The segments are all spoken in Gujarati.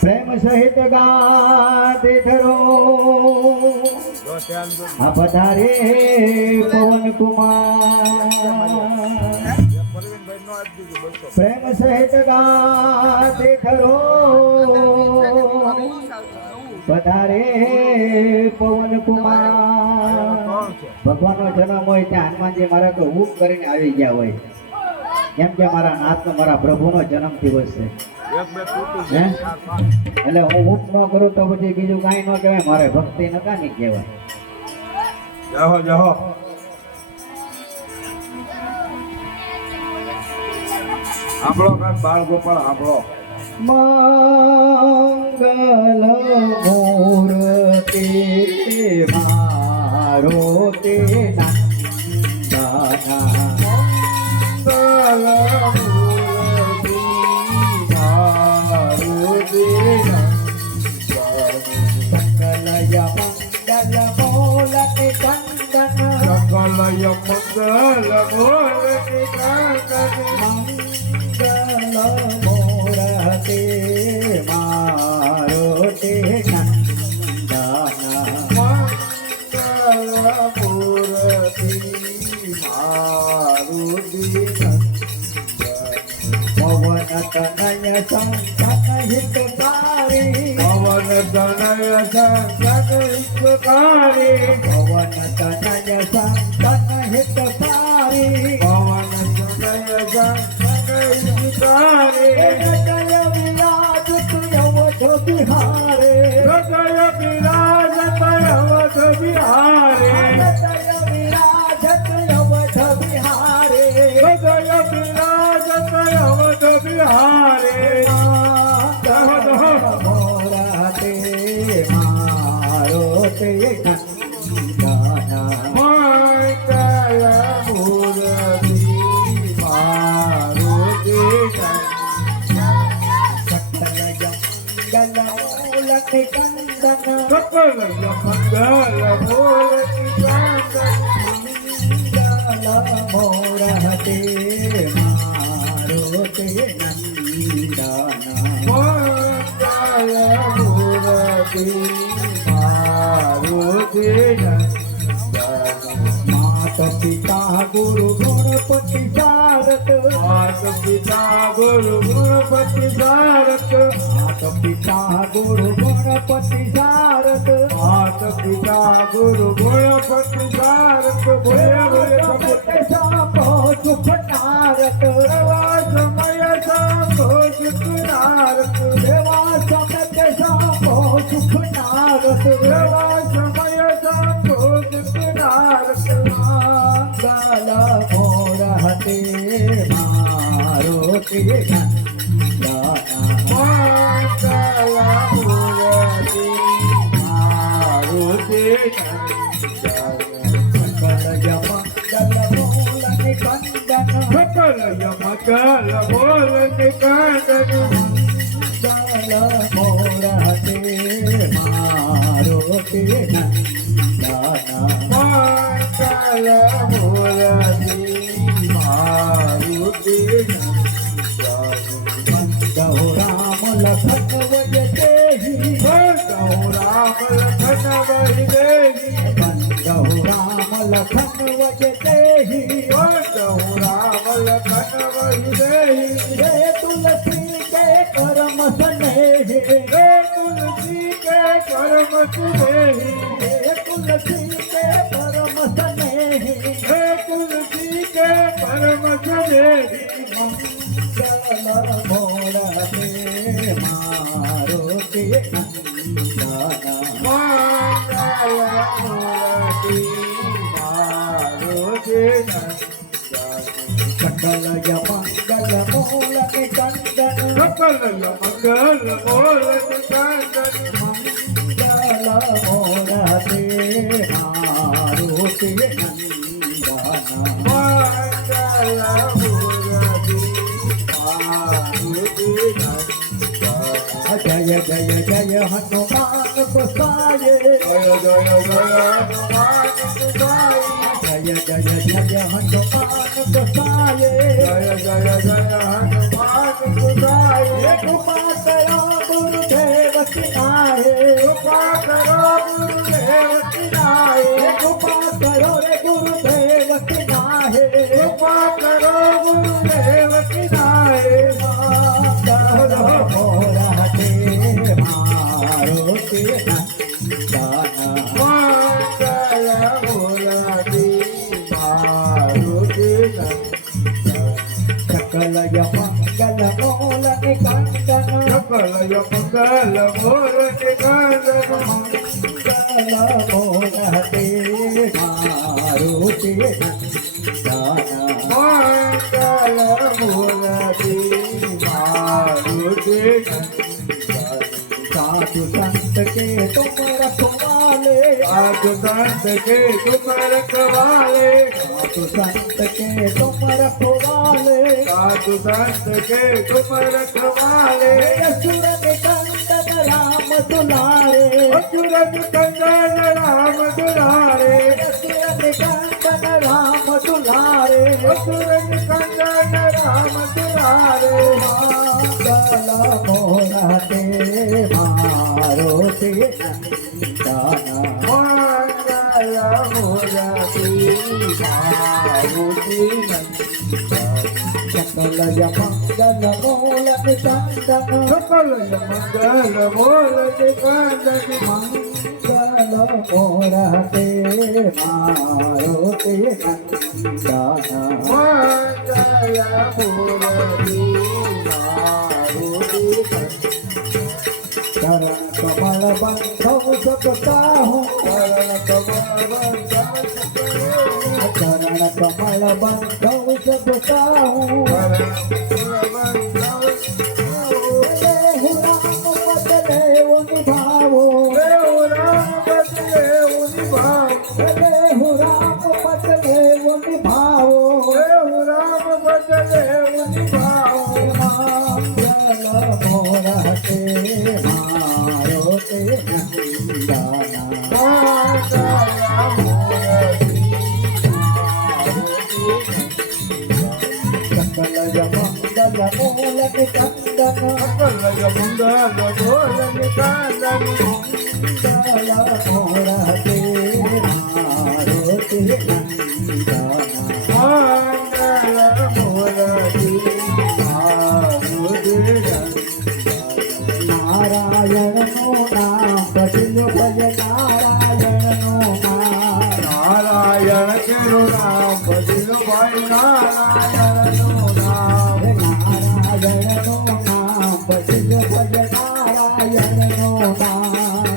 પ્રેમ સહિત ગાતે ધરો આ પધારે પવન કુમાર પ્રેમ સહિત ગાતે ધરો પધારે પવન કુમાર ભગવાનનો જન્મ હોય ત્યાં હનુમાનજી મારા તો હુક કરીને આવી ગયા હોય કેમ કે મારા નાથનો મારા પ્રભુનો જન્મ દિવસ છે એટલે હું હુક ન કરું તો પછી બીજું કાંઈ ન કહેવાય મારે ભક્તિ ન કાંઈ કહેવાય જાહો જાહો આપણો બાળ ગોપાળ આપણો મંગલ મૂર્તિ મારો તે નંદના મંગલ મૂર્તિ મારો તે સકલય મંગલ મોલકે ચંદન સકલય મંગલ મૂર્તિ મંગલ મૂર્તિ મારો તે નંદના પવન તનય સંતન હિતકારી પવન તનય સંતન હિતકારી પવન તનય સંતન હિતકારી પવન તનય સંતન હિતકારી જય વિરાજ તુયવધ બિહારે જય વિરાજ તયવધ બિહારે જય વિરાજ તુયવધ બિહારે જય વિરાજ તયવધ બિહારે મોરાતે મારો તે નંદના મંગલ મૂર્તિ મારો તે સકલય મંગલ મૂલકે ચંદન સકલય મંગલ મૂર્તિ મંગલ મોરહતે મારો તે નંદના મંગલ મૂર્તિ મારો તે માત પિતા ગુરુ ગણપતિ સારત માત પિતા ગુરુ ગણપતિ ભારત માત પિતા ગુરુ ગણપતિ સારત માત પિતા ગુરુ ગણપતિ ભારત ભોલે ભોલે ભગવતે સાપો સુખનારત દેવા સમય સાંભો સુખનારત દેવા સમય સાપો સુખનારત દેવા સમય સાંભો સુખનારત મંગલ મોરહતે મારો તે નંદના મંગલ મૂર્તિ મારો તે સકલય મંગલ મૂલકે કંદન સકલય મંગલ મૂર્તિ કંદન મંગલ મોરહતે મારો તે નંદના મંગલ મૂર્તિ મારુતિ ગૌ રામ લખન વયતેહી ગૌ રામ લખન વૈદેહી ગૌ રામ લખન વયતેહી ગૌ રામ લખન વૈદેહી હે તુલસી કે કરમ સ્નેહી હે તુલસી કે કર્મ સુદેહી હે તુલસી કે પરમ સ્નેહી હે તુલસી કે પરમ સુદેહી મંગલ મોરહતે મારો તે નંદના મંગલ મૂર્તિ મારુતિ સકલય મંગલ મૂલકે ચંદન સકલય મંગલ મૂર્તિ કંદન મંગલ મોરહતે મારો તે નંદના મંગલ મૂર્તિ મારુતિ જય જય જય હનુમાન ગોસાય જય જય જય હનુમાન ગુસાઈ જય જય જય હનુમાન ગોસાય જય જય જય હનુમાન ગુસાઈ એક માતયા ગુરુદેવ કિનારે કૃપા કરો ગુરુદેવ કિનારે કૃપા કરો રે ગુરુદેવ કિનારે કૃપા કરો ગુરુદેવ કિનારે મોરા તે મારો તે દાના મંગલ મૂર્તિ મારુતિ સકલ મંગલ મોલ નિકંદન સકલ મંગલ મૂર્તિ કંદન મંગલ મોરા તે મારુતિ દાના મંગલ મૂર્તિ મારુતિ साधु संत के तुम रखवाले साधु संत के तुम रखवाले साधु संत के तुम रखवाले साधु संत के तुम रखवाले असुर निकंदन राम दुलारे असुर कंदन राम दुलारे असुर निकंदन राम दुलारे असुर कंदन राम दुलारे मंगल मोरा ते मारो ते नंदना मंगल मूर्ति मारुति सकल मंगल मोल निकंदन सकल मंगल मूर्ति कंदन मंगल मोरा ते मारो ते नंदना मंगल मूर्ति मारुति चरण कमल बंधौ सकता हूँ चरण कमल बंधन चरण कमल बंधौ सकता हूँ देहु राम बदले वो निभावो देहु राम बदले वो निभावो मंगल मोरा ते मारो ते नंदना सकल मंगल मोल निकंदन मंगल मोरा ते मारो ते नंदना नारायण नो नाम बदलो भज नारायण नो नाम નારાયણ કેરું નામ બદલો ભાઈ નારાયણ નું નામ नारायण नो नाम बदलो भज नारायण नो नाम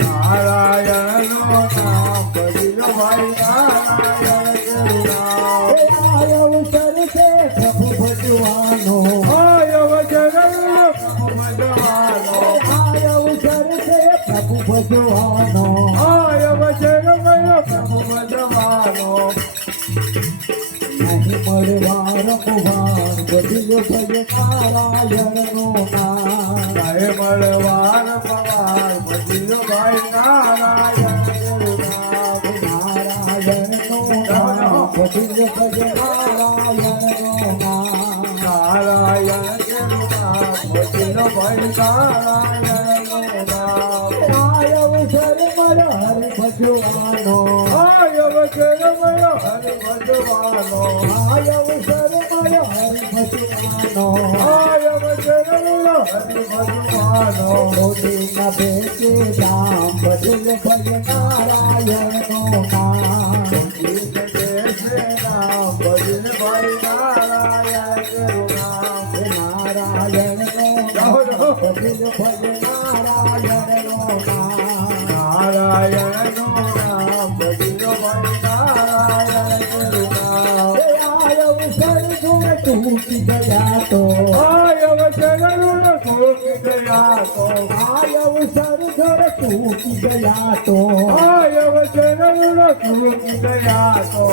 નારાયણ નું નામ બદલો ભાઈ નારાયણ કેરું નામ अवसर से प्रभु भजवानो આયો વચન ભજવાનો अवसर से प्रभु भजवानो આયો વચન પ્રભુ ભજવાનો नहीं मरवार मुहार बदलो भज नारायण नो नाम ગાય મળવાર પવાર બદલો ભાઈ નારાયણ કેરું નામ नारायण नो नाम बदलो भज नारायण नो नाम નારાયણ કેરું નામ બદલો ભાઈ નારાયણ નું નામ अवसर मर हरि भजवानो આયો વચન હરિ ભજવાનો अवसर मर हरि भजवानो આયો વચન હરિ ભજવાનો मोदी न बेचे दाम बदल भज नारायण नो नाम નામ ભજન ભાઈ નારાયણ કેરું નામ नारायण नो नाम बदल भज नारायण नो नाम નારાયણ નું નામ ભજનો ભાઈ નારાયણ કેરું નામ अवसर गुण टूट गया तो આયો વચન સુખ ગયા તો अवसर गुण टूट गया तो આયો વચન સુખ ગયા તો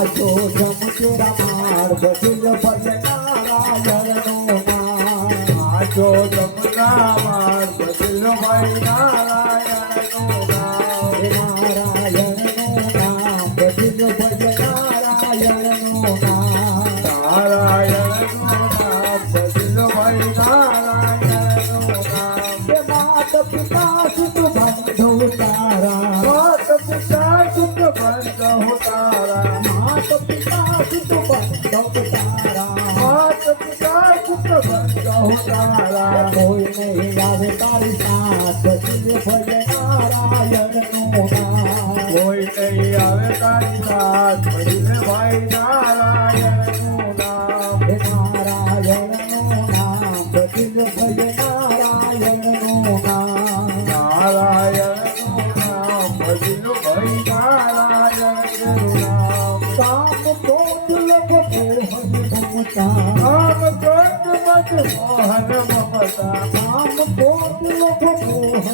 आजो जम रमार बदल भज नारायण नो नाम આજો જમના માર ભજનો ભાઈ નારાયણ નું નામ नारायण नो नाम बदल भज नारायण नो नाम નારાયણ નું નામ ભજનો ભાઈ નારાયણ નું નામ માત પિતા સુત બંધુ તારા માત પિતા સુત બંધુ તારા માત પિતા સુત બંધુ તારા માત પિતા સુત બંધુ તારા કોઈ નહીં આવે તારી સાથ દિલ ભજે નારાયણનું નામ કોઈ નહીં આવે તારી સાથ ભજને ભાઈ નારાયણનું નામ હે નારાયણનું નામ દિલ ભજે નારાયણનું નામ નારાયણનું નામ ભજનું ભાઈ નારાયણનું નામ કામ ક્રોધ લોભ મોહ મમતા કામ ક્રોધ મત મોહન મમતા કામ ક્રોધ લોભ મોહ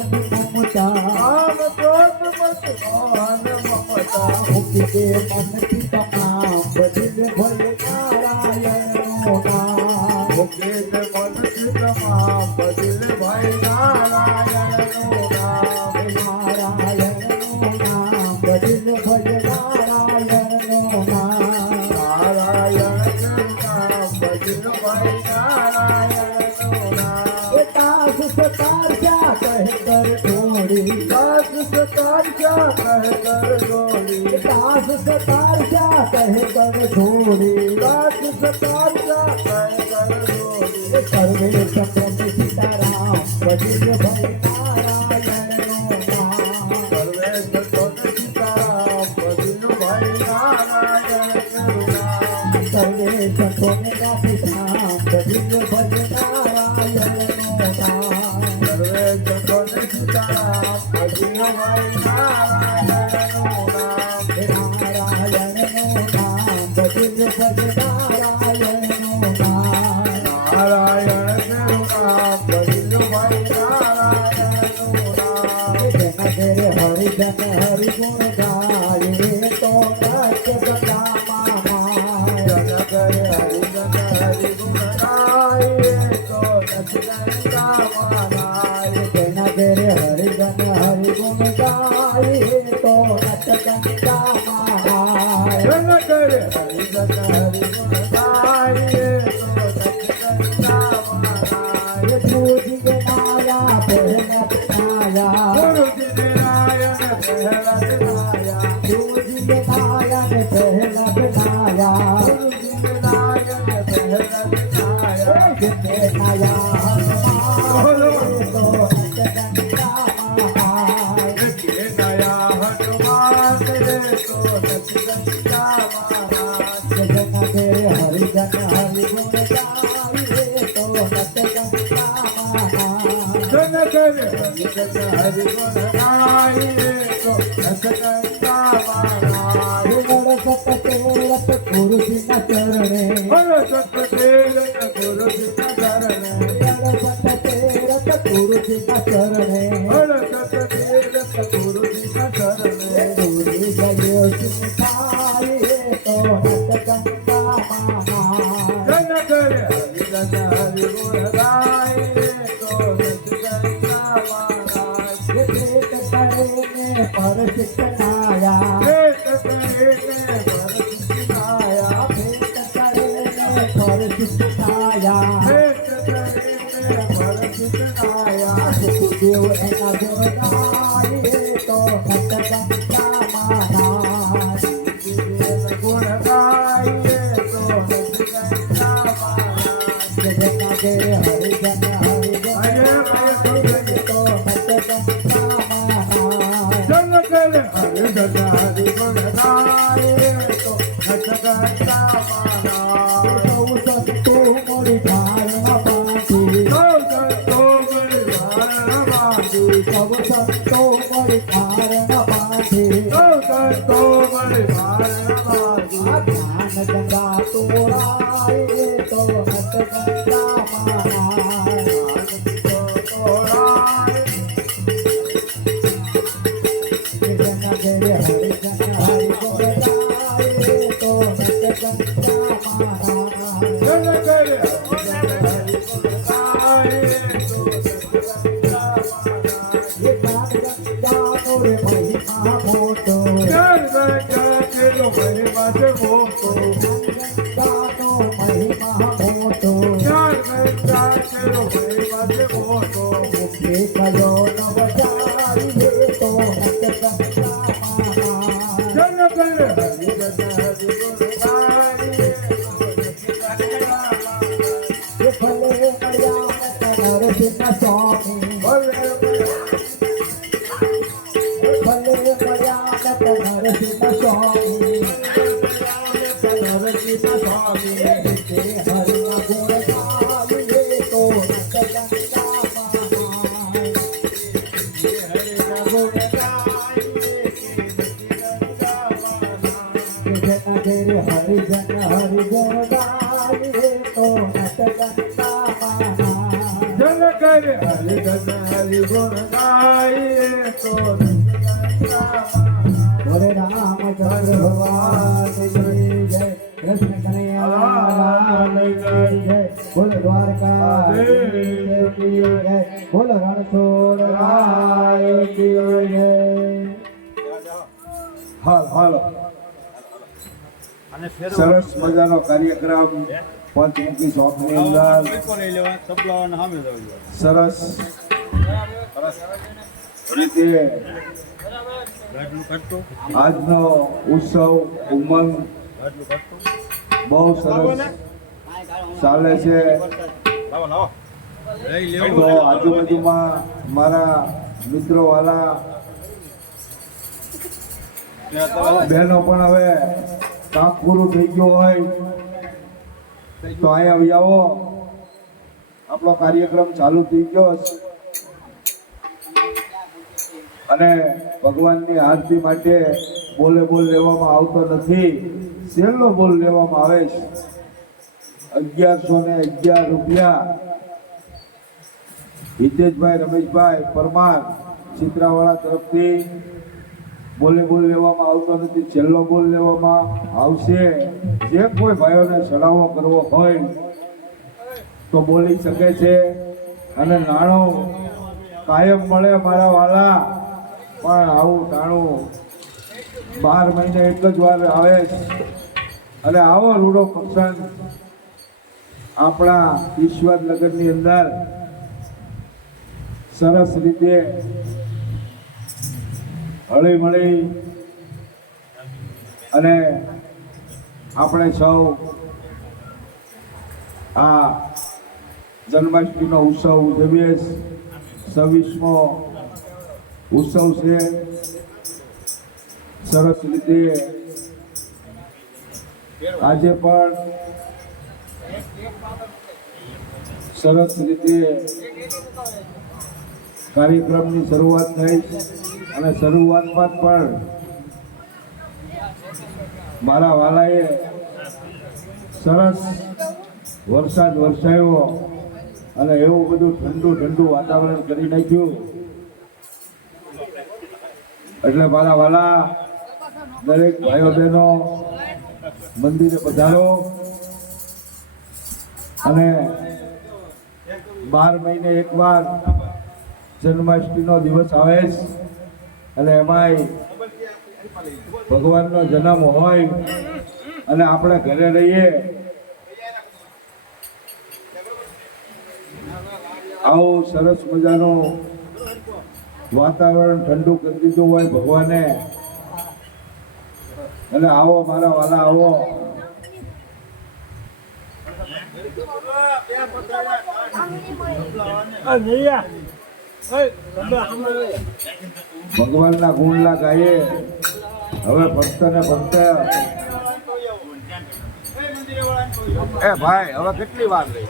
મમતા કામ ક્રોધ મત મોહન મમતા મુક્તિ દે મનથી તમામ દિલ ભજે નારાયણનું નામ મુકેશ મનથી તમામ ભજને ભાઈ નારાયણનું નામ નારાયણનું નામ દિલ ભજે નારાયણનું નામ નારાયણનું નામ ભજન ભાઈ નારાયણનું નામ તાસ સતાર જા કહે કર થોડી દાસ સતાર ક્યાં કહે કર ગોળી દાસ સતાર જા કહે કર થોડી દાસ સતાર ક્યાં કહે કર ગોળી સર્વે ચક્ર સીતારામ વજીર ભય નારાયણનું નામ સર્વે સતોન સીતારામ ભજન ભાઈ નારાયણનું નામ સર્વે ચક્રોને પિતા વજીર ભય નારાયણનું નામ સર્વે સતોન સીતારામ ભજન ભાઈ નારાયણનું નામ નારાયણનું નામ વજીર ભય નારાયણનું નામ નારાયણનું નામ ભજન ભાઈ નારાયણનું નામ જેના ઘેરે હરિજન હરિગુણ ગાય તો નત્ય સદામાં માય જનકરે હરિજન હરિગુણ ગાય તો નચગંગામાનાય જેના ઘેરે હરિજન હરિગુણ ગાય તો નત્ય સદામાં માય જનકરે હરિજન હરિગુણ ગાય તો નચગંગામાનાય પૂજીએ નાયા પહેલા નાયા ગુરુજી નારાયણ પહેલા નાયા પૂજીએ નાયા ને પહેલા નાયા ગુરુજી નારાયણ પહેલા નાયા જેને નાયા હનુમાન તો નત્ય સદામાં માય એટલે નયા હનુમાન રે તો નચગંગામાનાય જેના ઘેરે હરિજન હરિગુણ ગાય તો નત્ય સદામાં માય જનકરે હરિજન હરિગુણ ગાય તો નચગંગામાનાય નડસત ગુરુજીના ચરણે હરસત તેરત ગુરુજીના ચરણે નડસત ગુરુજીના ચરણે હરસત તેરત ગુરુજીના ચરણે દૂરી ગયો સિંહાય તો નત ગંગામાં માય જનકરે હરિજન હરિગુણ ગાય તો નચગંગામાનાય પેટ તળેને પરસિત નાયા પેટ તળેને પરસિનાયા પેટ તળેને પરસિત નાયા પેટ તળેને પરસિનાયા સુખદેવ એના જોડાય તો નત ગંગામાં નાય ગુણ ગાય તો નચગંગામાનાય જેના ઘેરે હરિજન હરિગુણ અરે ગાય તો નત ગંગામાં નાય જનકરે હરિજન હરિગુણ ગાય તો નચગંગામાનાય સૌ સંતો મળી ધારણા બાંધી સૌ સંતો મળી ધારણા બાંધી સૌ સંતો મળી ધારણા બાંધી સૌ સંતો મળી ધારણા બાંધી આ જ્ઞાન ગંગા તોડાય તો નત ગંગામાં નાય જેના ઘેરે હરિજન હરિગુણ ગાય તો નત ગંગામાં નાય એ જ્ઞાન ગંગાનો રે મહિમા મોટો ગંગાનો મહિમા મોટો મુક્તિ કયો નવ ચારી રે તો નત ગંગામાં જન કરે હરિજન હરિગુણ ગાય એ ભલે મળ્યા નરસિંહ સ્વામી ભલે મળ્યા નરસિંહ સ્વામી નરસિંહ સ્વામી હરિના ગુણ ગાય રે તો નત ગંગામાં હરિના ગુણ ગાય જના ઘેર હરિજન હરિગુણ ગાય રે તો નત ગંગામાં જન કરે હરિજન હરિગુણ ગાય તો બોલે રામચંદ્ર ભગવાન કી જય કૃષ્ણ કનૈયા લાલ કી જય બોલે દ્વારકા કી જય બોલે રણછોડ રાય કી જય હાલો સરસ મજાનો કાર્યક્રમ પંચમુખી ચોકની અંદર સરસ રીતે આજનો ઉત્સવ ઉમંગ બહુ સરસ ચાલે છે. તો આજુબાજુમાં મારા મિત્રો વાલા બહેનો પણ હવે કામ પૂરું થઈ ગયું હોય તો અહીંયા આવી આવો. આપણો કાર્યક્રમ ચાલુ થઈ ગયો છે અને ભગવાનની આરતી માટે બોલે બોલ લેવામાં આવતો નથી, છેલ્લો બોલ લેવામાં આવે છે. 1111 રૂપિયા હિતેશભાઈ રમેશભાઈ પરમાર ચિત્રાવાળા તરફથી બોલે બોલ લેવામાં આવતો નથી, છેલ્લો બોલ લેવામાં આવશે. જે કોઈ ભાઈઓને ચડાવો કરવો હોય તો બોલી શકે છે અને નાણું કાયમ મળે મારા વાલા. પણ આવું નાણું 12 મહિને એક જ વાર આવે છે. અને આવો રૂડો ફંક્શન આપણા ઈશ્વરનગરની અંદર સરસ રીતે હળી મળી અને આપણે સૌ આ જન્માષ્ટમીનો ઉત્સવ ઉજવીએ. 26મો ઉત્સવ છે. સરસ રીતે આજે પણ સરસ રીતે કાર્યક્રમની શરૂઆત થઈ અને શરૂઆતમાં પણ મારા વાલાએ સરસ વરસાદ વરસાવ્યો અને એવું બધું ઠંડુ ઠંડુ વાતાવરણ કરી નાખ્યું. એટલે મારા વાલા દરેક ભાઈઓ બહેનો મંદિરે પધારો અને 12 મહિને એકવાર જન્માષ્ટમીનો દિવસ આવે છે અને એમાંય ભગવાનનો જન્મ હોય અને આપણે ઘરે રહીએ. આવું સરસ મજાનું વાતાવરણ ઠંડુ કરી દીધું હોય ભગવાને. અને આવો મારા વાલા આવો. ભગવાનના ગુણલા ગાઈએ. હવે ભક્ત ને ભક્ત એ ભાઈ હવે કેટલી વાર રહી?